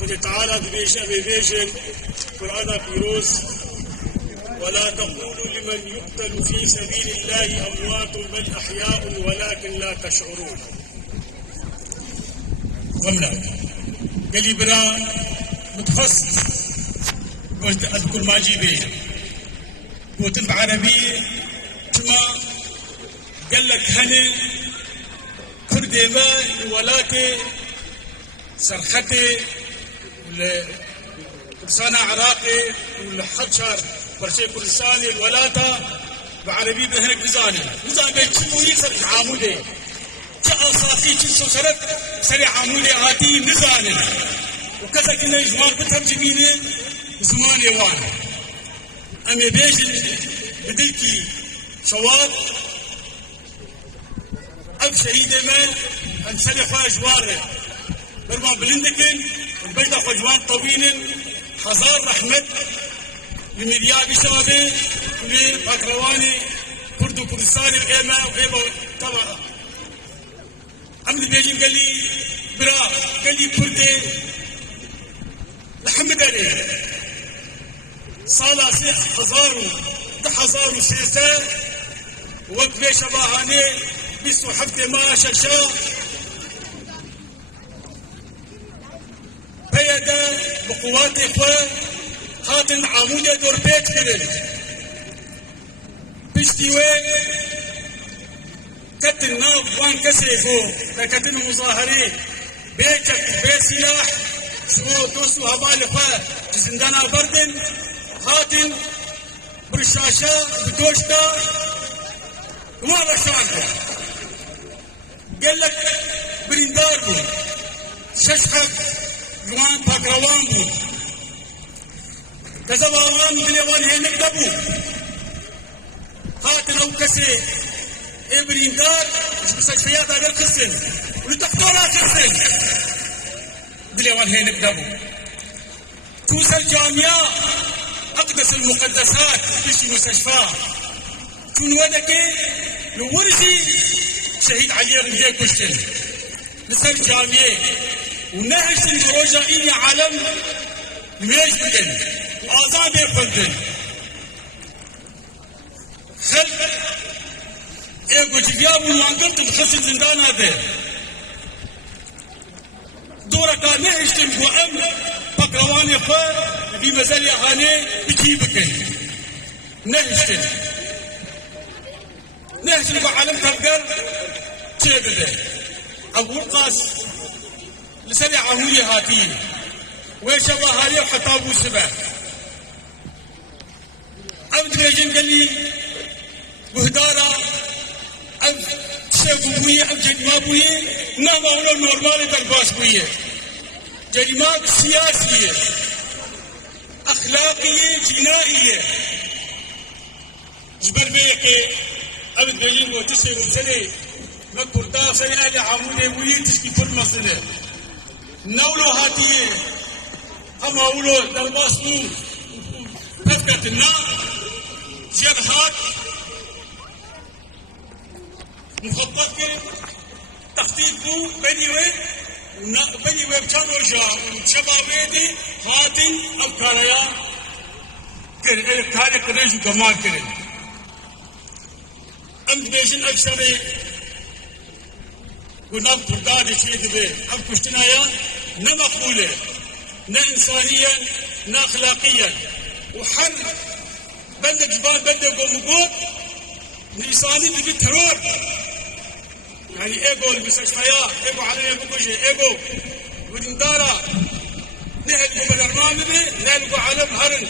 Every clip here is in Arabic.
خد تعالى ببيجن قرآن فيروز ولا تقولوا لمن يقتل في سبيل الله أموات بل أحياء ولكن لا تشعرون. ضمنا قال برا متخصص قلت أذكر ما جيبه قلت بعربي كما قال لك هني كردي ما ولاتي سرختي ولا كردستان عراقي ولا حشر برشي كردستاني الولاتا بعربي بهنك نزاني بيكتبوا يكسر عامودي جاء صافي جنسو سرت سري عامودي هاتي نزاني وكذا كنا زمان بترجميني زمان يوان أمي بيجي بدلكي شواب أب شهيدة ما أنسلي خوا جواره برما بلندكن والبيضة خوا جوان طويل حزار رحمت لمريا بشابه لبكرواني كردو كردستاني الإيمة وإيبا طبعا عمد بيجين قال لي برا قال لي كردي لحمد عليه صالة 1006 وقفة شباهاني بيسو حفتة ما شاشا بيدا بقوات إخوة هاتن عمودة دور بيت كرن بيشتيوه كتن ناب وان كسيفو لكتن مظاهرين بيكت بيسلاح سوى دوسو هبال إخوة زندانا بردن هاتن برشاشا بدوشتا وما بشانتا قال لك برندار بو ششحك جوان باكروان بو كذا وان بليوان هينك دبو هاتن او كسي برندار مستشفيات اگر قسن ولدكتورات قسن بليوان هينك دبو توصل الجامعة أقدس المقدسات في مستشفى كون ودكي نورجي شهيد علي رمجي كشتن نسال جامعة ونهشتن بروجا إني عالم ميج بدن وآزان بيقلدن خلق ايقو جدياب المانقلت الخصل زندان هذا دورة كان نهشتن بوأم بقرواني خير في مزال يهاني بجيبك نهشتن بعالم تبقر تشيبده أقول قاس لسري عهولي هاتين ويشبه هالي وحطابو سبع أبد بيجين قال لي وهدارة أب شيخ بويه أب جدما بويه نعم أولا نورمالي درباس بويه جريمات سياسية أخلاقية جنائية جبر بيكي أبد بيجين وتسي وبسلي ما كردا سري أهل عمودي ويه تشكي كل مصنع نولو هاتيه أما أولو درباس نور تفكت النار جد هات مخطط كي تخطيط بو بني وين بچان روشا شبابه دي هاتين افكاريا كر كاري كريش كمال كري ام بيجن اكثر كنا برداد شيء ده اب كشتنايا نا مقبوله نا انسانيا نا اخلاقيا وحن بدك جبال بدك قومقوم انساني بدي ترور يعني ايجو المستشفيات ايجو علينا بكوشي ايجو ودندارة نهلقوا بالارمان بدري نهلقوا علم هرن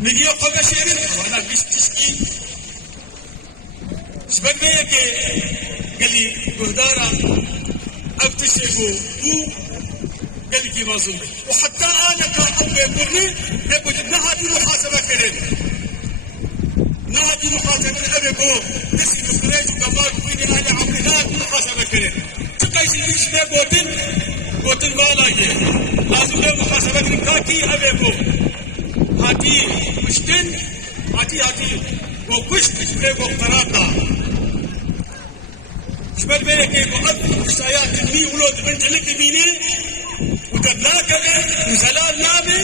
نجي قبل شيرين وانا بيش تشكي شبك بيك قال لي بهدارة ابتشيكو قال لي كي مظلوم وحتى انا كأب يقولني يقول نهدي محاسبة كريم نهدي محاسبة أبيكو تسي مخرج وكمال فيني أهل عمري نهدي محاسبة كريم تقايش ليش ده بوتن بالاجي لازم له محاسبة كريم كاكي أبيكو هاتي مشتن هاتي وكشت أبيكو قراطة شبال بيك أبو أب سيات مي ولود بنت لك بيني ودبلاك وزلال نامي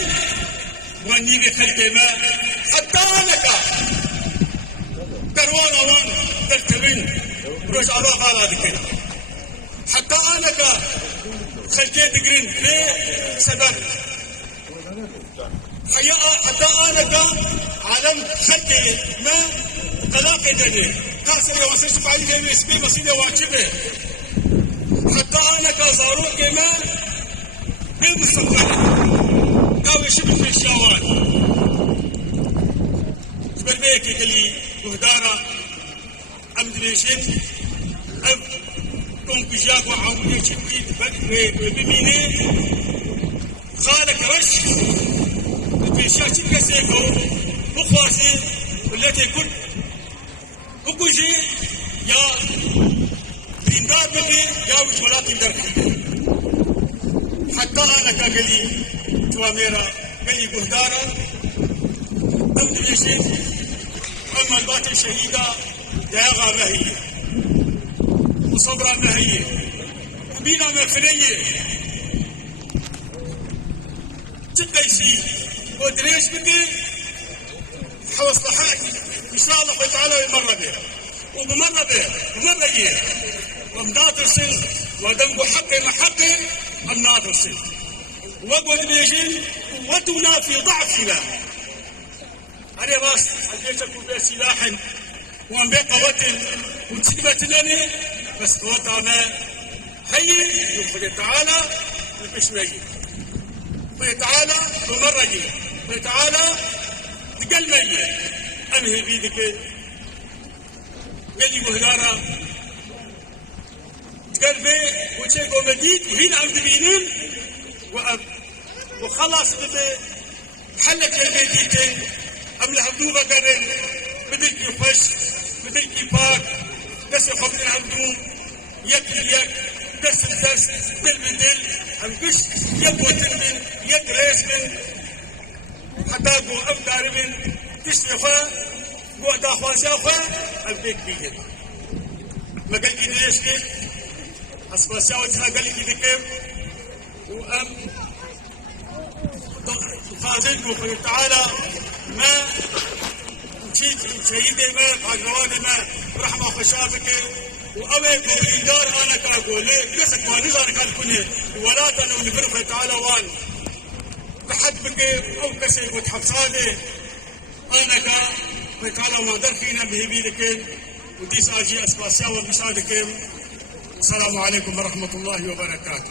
واني بخلق ما حتى انك تروان اوان تكتبين روش ابا قال هذا حتى انك خلقيت قرين بسبب حتى انك عالم خلقي ما قلاقي دني كاسر يوصل شفعي جميع اسمي مصيدة واجبه حتى انك زاروك ما بالمستقبل قاوي شبه في الشوال جبل بيكي قلي وهدارة أمدريشن أب كونك جاك وعاودي شبيت بميني خالك رش في الشاشة كسيكو بخواسي والتي كنت بكوجي يا ديندار بلي يا وش ولا ديندار حتى أنا قالي تواميرا قالي بهدارة أمدريشن أما الباطل شهيدة داغا ما هي وصبرا ما هي وبينا ما فنية تقيسي ودريش بدي حوص لحاك إن شاء الله تعالى يمر به وبمر به ومر به ومناطر سن ودنب حقي محقي الناظر سن وقود بيجين قوتنا في ضعفنا أنا راس الجيش أكون بها سلاحا وأن بها قوة وتسلمت لنا بس قوتنا هي يخرج تعالى البشمية ويتعالى بمرجي ويتعالى بقلمية أنهي بيدك قلي مهدارة قلبي وشيكو مديد وهنا عند بينين وخلص حلت البيتين أملا عبدوبة قرن بدك يخش بدك يباك دس يخبرين عبدو يك درس دل من دل هنكش يبو تنمن يدرس من حتى بو أبدار من تشتفا بو أداخوان سافا البيك بيجن ما قال كده ليش ليه أصبح ساوتها قال كده كيف وأم خازنكم تعالى ما شهيدي ما فاجرواني ما رحمة خشافك وأويك وإدار أنا كأقول لي يسك ما نزار كان كنه ولا تنو نبرك تعالى وان بحبك أو كسي وتحفصادي أنا كتعالى ما در فينا بهبيدك وديس أجي أسباسيا ومساعدك السلام عليكم ورحمة الله وبركاته.